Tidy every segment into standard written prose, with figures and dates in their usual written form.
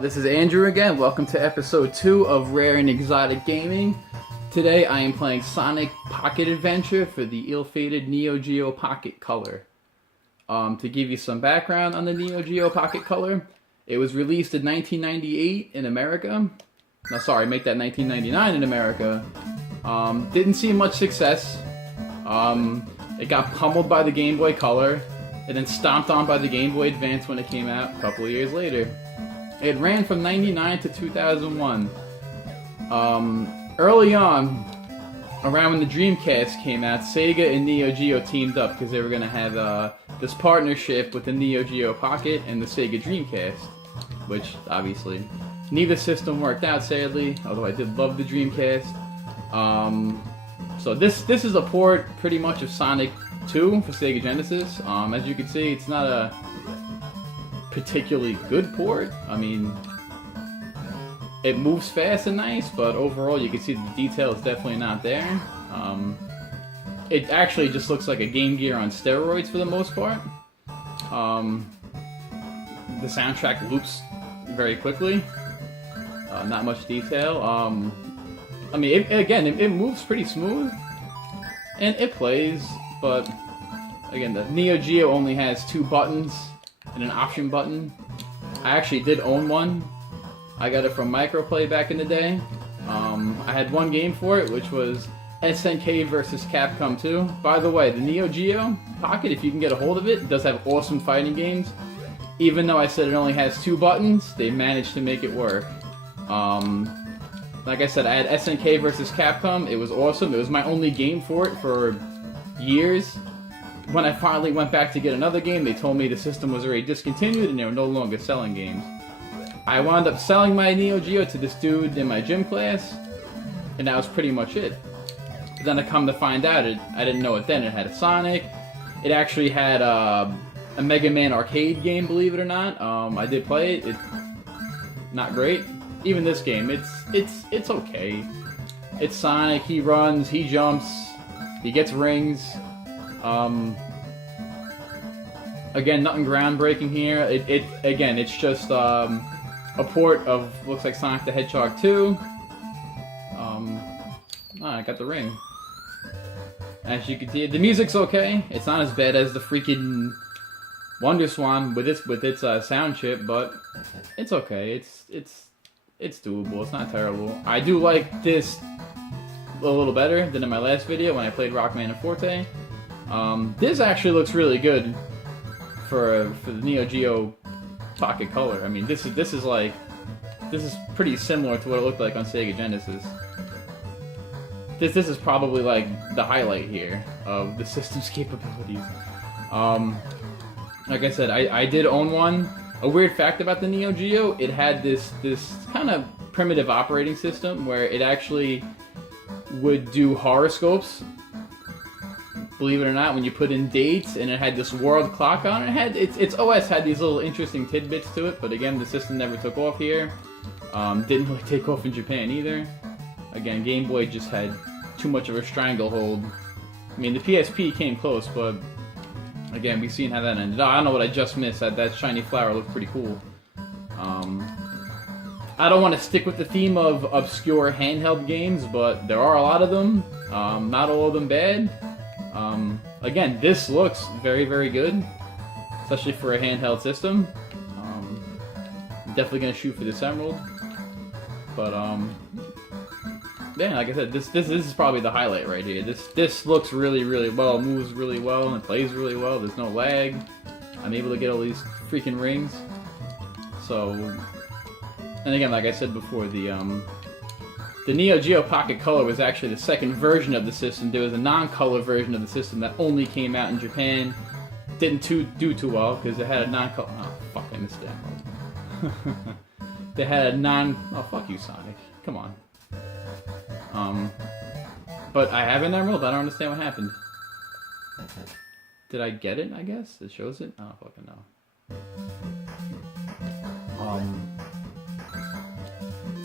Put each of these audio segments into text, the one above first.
This is Andrew again. Welcome to episode 2 of Rare and Exotic Gaming. Today I am playing Sonic Pocket Adventure for the ill-fated Neo Geo Pocket Color. To give you some background on the Neo Geo Pocket Color, it was released in 1998 in America. No, sorry, make that 1999 in America. Didn't see much success. It got pummeled by the Game Boy Color, and then stomped on by the Game Boy Advance when it came out a couple of years later. It ran from 99 to 2001. Early on, around when the Dreamcast came out, Sega and Neo Geo teamed up because they were going to have this partnership with the Neo Geo Pocket and the Sega Dreamcast, which obviously neither system worked out, sadly, although I did love the Dreamcast. So this is a port pretty much of Sonic 2 for Sega Genesis. As you can see, it's not a particularly good port. I mean, it moves fast and nice, but overall you can see the detail is definitely not there. It actually just looks like a Game Gear on steroids for the most part. The soundtrack loops very quickly. Not much detail. I mean, it moves pretty smooth, and it plays, but again, the Neo Geo only has 2 buttons and an option button. I actually did own one. I got it from Microplay back in the day. I had one game for it, which was SNK vs. Capcom 2. By the way, the Neo Geo Pocket, if you can get a hold of it, does have awesome fighting games. Even though I said it only has 2 buttons, they managed to make it work. Like I said, I had SNK vs. Capcom. It was awesome. It was my only game for it for years. When I finally went back to get another game, they told me the system was already discontinued and they were no longer selling games. I wound up selling my Neo Geo to this dude in my gym class, and that was pretty much it. But then I come to find out, I didn't know it then, it had a Sonic. It actually had a Mega Man arcade game, believe it or not. I did play it. It's not great. Even this game, it's okay. It's Sonic, he runs, he jumps, he gets rings. Again, nothing groundbreaking here. It's just a port of, looks like Sonic the Hedgehog 2. I got the ring. As you can see, the music's okay. It's not as bad as the freaking Wonder Swan with its sound chip, but it's okay. It's doable. It's not terrible. I do like this a little better than in my last video when I played Rockman and Forte. This actually looks really good for the Neo Geo Pocket Color. I mean, this is pretty similar to what it looked like on Sega Genesis. This is probably like the highlight here of the system's capabilities. Like I said, I did own one. A weird fact about the Neo Geo, it had this kind of primitive operating system where it actually would do horoscopes. Believe it or not, when you put in dates, and it had this world clock on it. Its OS had these little interesting tidbits to it, but again, the system never took off here. Didn't really take off in Japan either. Again, Game Boy just had too much of a stranglehold. I mean, the PSP came close, but again, we've seen how that ended. Oh, I don't know what I just missed. That shiny flower looked pretty cool. I don't want to stick with the theme of obscure handheld games, but there are a lot of them. Not all of them bad. Again, this looks very, very good, especially for a handheld system. Definitely gonna shoot for this Emerald, but yeah, like I said, this is probably the highlight right here. This looks really, really well, moves really well, and it plays really well. There's no lag. I'm able to get all these freaking rings. So, and again, like I said before, the Neo Geo Pocket Color was actually the second version of the system. There was a non-color version of the system that only came out in Japan. Didn't do too well because it had a non-color. Oh fuck! I missed that. They had a non. Oh fuck you, Sonic! Come on. But I have an Emerald. I don't understand what happened. Did I get it? I guess it shows it. I don't fucking know.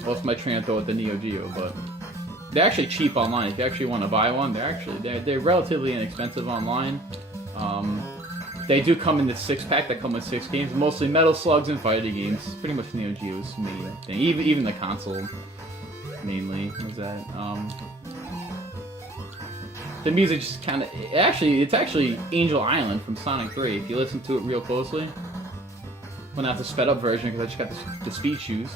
Lost my train of thought with the Neo Geo, but they're actually cheap online. If you actually want to buy one, they're relatively inexpensive online. They do come in the 6-pack that come with 6 games, mostly Metal Slugs and fighting games. Pretty much Neo Geo's main thing. Even the console, mainly, is that. The music just kind of... it's actually Angel Island from Sonic 3, if you listen to it real closely. Well, not the sped up version, because I just got the speed shoes.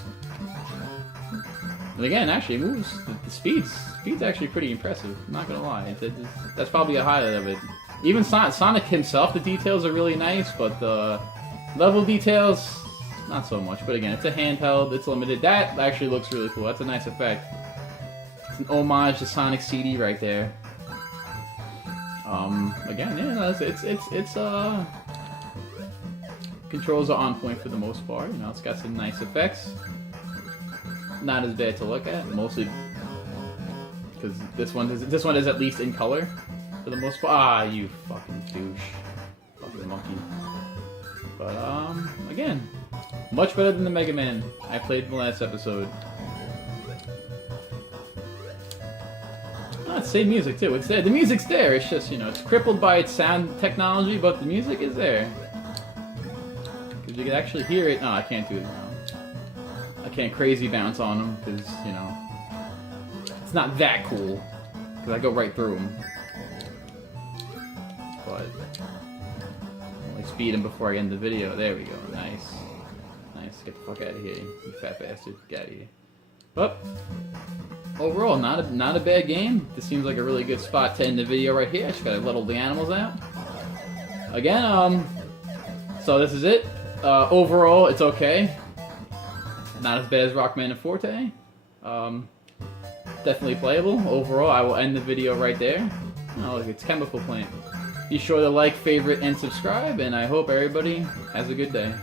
But again, actually, it moves. The speed's actually pretty impressive, I'm not gonna lie. That's probably a highlight of it. Even Sonic himself, the details are really nice, but the level details, not so much. But again, it's a handheld, it's limited. That actually looks really cool. That's a nice effect. It's an homage to Sonic CD right there. Again, yeah, it's controls are on point for the most part. You know, it's got some nice effects. Not as bad to look at, mostly because this one is at least in color for the most part. Ah, you fucking douche, fucking monkey. But again, much better than the Mega Man I played in the last episode. Oh, it's same music too. It's there. The music's there. It's just, you know, it's crippled by its sound technology, but the music is there. Because you can actually hear it. No, I can't do it now. I can't crazy bounce on them because, you know, it's not that cool. Because I go right through them. But only speed them before I end the video. There we go. Nice. Nice. Get the fuck out of here, you fat bastard. Get out of here. But overall, not a bad game. This seems like a really good spot to end the video right here. I just gotta let all the animals out. Again, so this is it. Overall, it's okay. Not as bad as Rockman and Forte. Definitely playable. Overall, I will end the video right there. Oh, look, it's Chemical Plant. Be sure to like, favorite, and subscribe, and I hope everybody has a good day.